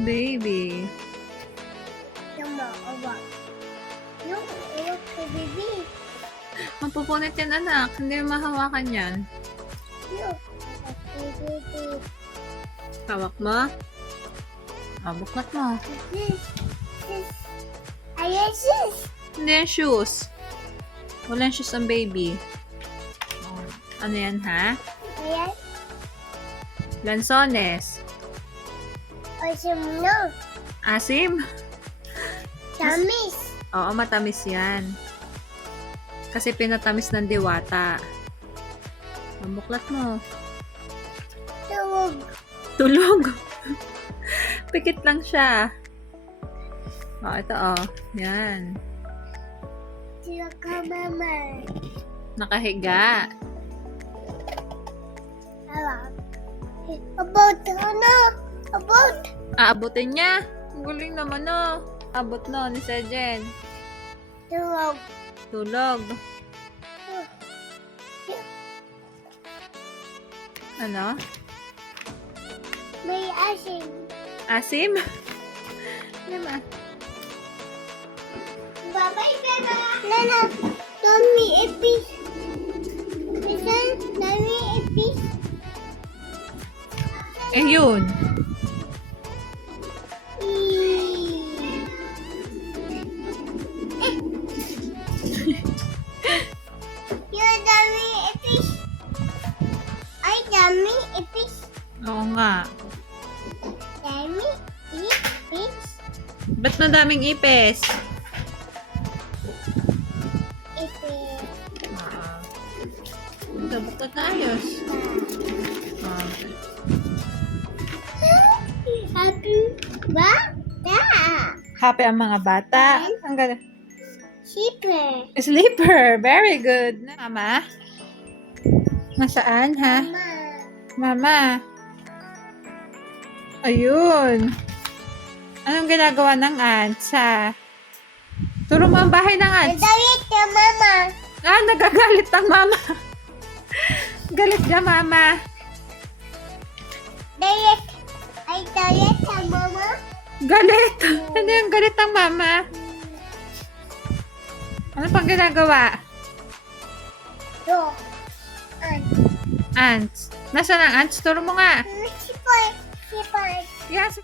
Baby. Yung maawa. Yung kay baby. Mapupunit yan, anak. Hindi mo mahawakan yan. Yung kay baby. Hawak mo. Buklat mo. Ayan sis. Hindi yan shoes. Walang shoes ang baby. Ano yan, ha? Ayan. Lansones. Asim no. Asim? Tamis. Oo, matamis yan. Kasi pinatamis ng diwata. Buklat mo. Tuwag. Tulog. Pikit lang siya. Ito Yan. Sila ka mama. Nakahiga. Awa. About ano? About. Aabutin niya. Ang galing naman, no. Abot no, ni Sejen. Tuwag. Tulog. Ano? May asim. Asim? Diba? Babay Beba. Nana. Tommy ipis. Listen. Tommy ipis. Yun. Yung dami ipis. Ay, dami ipis. Oo nga. Dami ipis. Ba't madaming ipis? Ipis. Ito, buklat na ayos. Happy bata. Happy ang mga bata. Ang ganda. Super. Sleeper. Very good. Mama? Nasaan, ha? Mama. Mama. Ayun. Anong ginagawa ng ants, ha? Turo mo ang bahay ng ants. Dawit ka, mama. Nagagalit ang mama. Galit ka, mama. Dawit. Ay, dawit ka, mama. Galit. Ano yung galit ang mama? Ano pang ginagawa? Do. An. Ants. Nasaan ang ants? Turo mo nga. Sipay. Sipay. Yes.